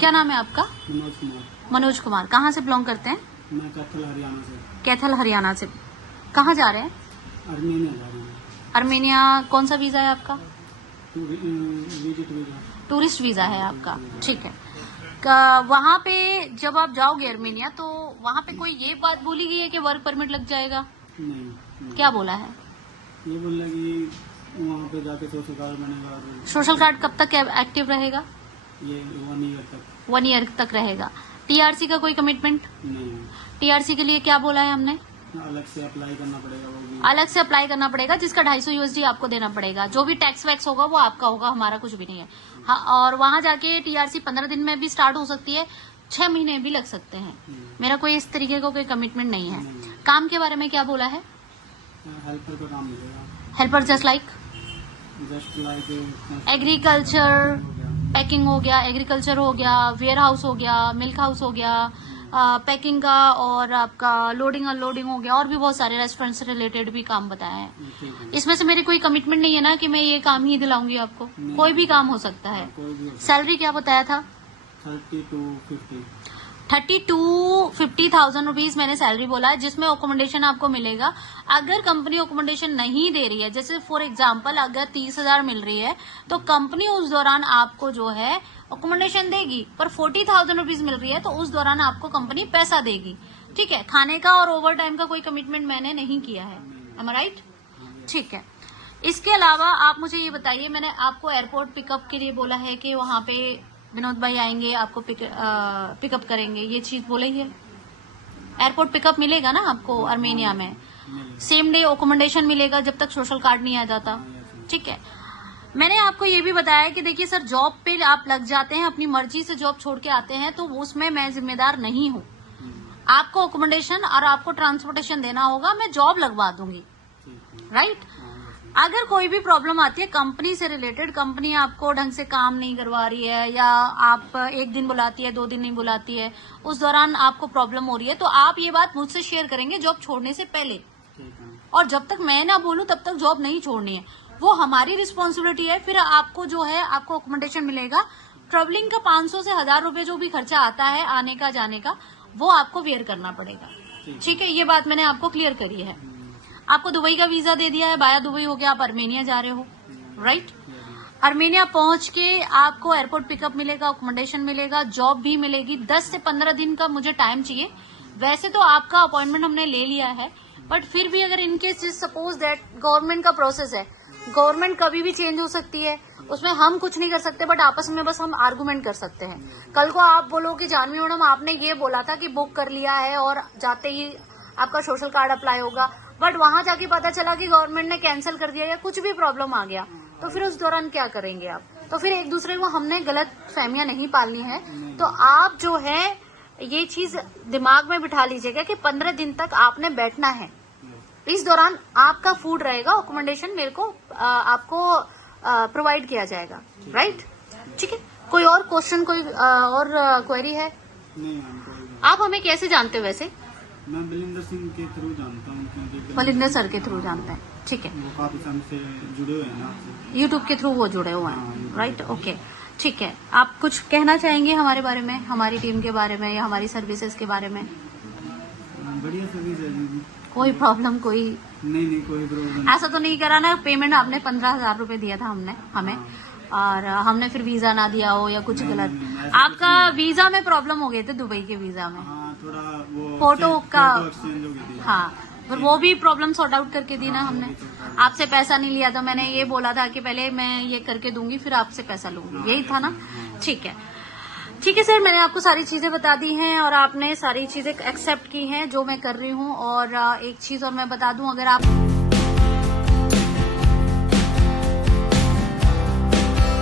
क्या नाम है आपका? मनोज कुमार। मनोज कुमार। कहाँ से बिलोंग करते हैं? मैं कैथल हरियाणा से। कैथल हरियाणा से। कहाँ जा रहे हैं? अर्मेनिया जा रहा हूँ। अर्मेनिया। कौन सा वीजा है आपका? Visit visa. टूरिस्ट वीजा है आपका, ठीक है। वहाँ पे जब आप जाओगे अर्मेनिया तो वहाँ पे कोई ये बात बोली गई है कि वर्क परमिट लग जाएगा? नहीं। क्या बोला है? ये बोल रहा कि वहाँ पे जाके सोशल कार्ड बनेगा। सोशल कार्ड कब तक एक्टिव रहेगा? ये 1 ईयर तक। 1 ईयर तक रहेगा। टीआरसी का कोई कमिटमेंट? नहीं। टीआरसी के लिए क्या बोला है हमने? अलग से अप्लाई करना पड़ेगा। वो भी अलग से अप्लाई करना पड़ेगा, जिसका 250 USD आपको देना पड़ेगा। जो भी टैक्स वैक्स होगा वो आपका होगा, हमारा कुछ भी नहीं है। हाँ, और वहां जाके टीआरसी 15 दिन में भी स्टार्ट हो सकती है, 6 महीने भी लग सकते हैं। मेरा कोई इस तरीके का कोई कमिटमेंट नहीं है। काम के बारे में क्या बोला है? हेल्पर का काम मिलेगा। Helper just like agriculture, packing हो गया, एग्रीकल्चर हो गया, वेयर हाउस हो गया, मिल्क हाउस हो गया, पैकिंग का, और आपका लोडिंग अनलोडिंग हो गया, और भी बहुत सारे रेस्टोरेंट से रिलेटेड भी काम बताया है। इसमें से मेरी कोई कमिटमेंट नहीं है ना कि मैं ये काम ही दिलाऊंगी आपको। कोई भी काम हो सकता है। सैलरी क्या बताया था? 32-50,000 रुपीज मैंने सैलरी बोला है, जिसमें अकोमोडेशन आपको मिलेगा। अगर कंपनी अकोमोडेशन नहीं दे रही है, जैसे फॉर एग्जांपल अगर 30,000 मिल रही है तो कंपनी उस दौरान आपको जो है अकोमोडेशन देगी, पर 40,000 रुपीज मिल रही है तो उस दौरान आपको कंपनी पैसा देगी। ठीक है। खाने का और ओवर टाइम का कोई कमिटमेंट मैंने नहीं किया है। एम आई राइट? ठीक है। इसके अलावा आप मुझे ये बताइए, मैंने आपको एयरपोर्ट पिकअप के लिए बोला है कि वहां पे विनोद भाई आएंगे, आपको पिकअप करेंगे, ये चीज बोली है। एयरपोर्ट पिकअप मिलेगा ना आपको अर्मेनिया में। सेम डे अकोमोडेशन मिलेगा जब तक सोशल कार्ड नहीं आ जाता। ठीक है। मैंने आपको ये भी बताया कि देखिए सर, जॉब पे आप लग जाते हैं, अपनी मर्जी से जॉब छोड़ के आते हैं, तो उसमें मैं जिम्मेदार नहीं हूँ। आपको अकोमोडेशन और आपको ट्रांसपोर्टेशन देना होगा, मैं जॉब लगवा दूंगी। राइट? अगर कोई भी प्रॉब्लम आती है कंपनी से रिलेटेड, कंपनी आपको ढंग से काम नहीं करवा रही है, या आप 1 दिन बुलाती है 2 दिन नहीं बुलाती है, उस दौरान आपको प्रॉब्लम हो रही है, तो आप ये बात मुझसे शेयर करेंगे जॉब छोड़ने से पहले। और जब तक मैं ना बोलूं तब तक जॉब नहीं छोड़नी है, वो हमारी रिस्पॉन्सिबिलिटी है। फिर आपको जो है आपको अकोमोडेशन मिलेगा। ट्रेवलिंग का 500 से 1000 रुपए जो भी खर्चा आता है आने का जाने का, वो आपको वेयर करना पड़ेगा। ठीक है। ये बात मैंने आपको क्लियर करी है। आपको दुबई का वीजा दे दिया है, बाया दुबई हो गया, आप अर्मेनिया जा रहे हो। राइट? अर्मेनिया पहुंच के आपको एयरपोर्ट पिकअप मिलेगा, अकोमोडेशन मिलेगा, जॉब भी मिलेगी। 10 से 15 दिन का मुझे टाइम चाहिए। वैसे तो आपका अपॉइंटमेंट हमने ले लिया है, बट फिर भी अगर इनकेस सपोज दैट गवर्नमेंट का प्रोसेस है, गवर्नमेंट कभी भी चेंज हो सकती है, उसमें हम कुछ नहीं कर सकते, बट आपस में बस हम आर्गुमेंट कर सकते हैं। कल को आप बोलो कि जानवी मैडम आपने ये बोला था कि बुक कर लिया है और जाते ही आपका सोशल कार्ड अप्लाई होगा, बट वहां जाके पता चला कि गवर्नमेंट ने कैंसिल कर दिया या कुछ भी प्रॉब्लम आ गया, तो फिर उस दौरान क्या करेंगे आप? तो फिर एक दूसरे को हमने गलत फहमियां नहीं पालनी है। तो आप जो है ये चीज दिमाग में बिठा लीजिएगा कि 15 दिन तक आपने बैठना है। इस दौरान आपका फूड रहेगा, अकोमोडेशन मेरे को आपको प्रोवाइड किया जाएगा। राइट? ठीक है। कोई और क्वेश्चन, कोई और क्वेरी है? नहीं। आप हमें कैसे जानते हो वैसे? मैं बलिंदर सिंह के थ्रू जानता हूँ। बलिंदर सर के थ्रू जानते हैं। ठीक है। वो काफी समय से जुड़े हुए हैं ना आपसे। यूट्यूब के थ्रू वो जुड़े हुए हैं। राइट? ओके। ठीक है। आप कुछ कहना चाहेंगे हमारे बारे में, हमारी टीम के बारे में, या हमारी सर्विसेज के बारे में? बढ़िया सर्विस है दीदी। कोई प्रॉब्लम? कोई नहीं, कोई प्रॉब्लम। ऐसा तो नहीं करा ना पेमेंट आपने 15,000 रुपए दिया था हमें, और हमने फिर वीजा ना दिया हो या कुछ गलत? आपका वीजा में प्रॉब्लम हो गए थे, दुबई के वीजा में। थोड़ा वो फोटो का एक्सचेंज हो गई थी। हाँ, फिर वो भी प्रॉब्लम सॉर्ट आउट करके दी ना हमने। आपसे पैसा नहीं लिया था, मैंने ये बोला था कि पहले मैं ये करके दूंगी फिर आपसे पैसा लूंगी, यही था ना? ठीक है। ठीक है सर, मैंने आपको सारी चीजें बता दी हैं और आपने सारी चीजें एक्सेप्ट की हैं जो मैं कर रही हूँ। और एक चीज और मैं बता दूं, अगर आप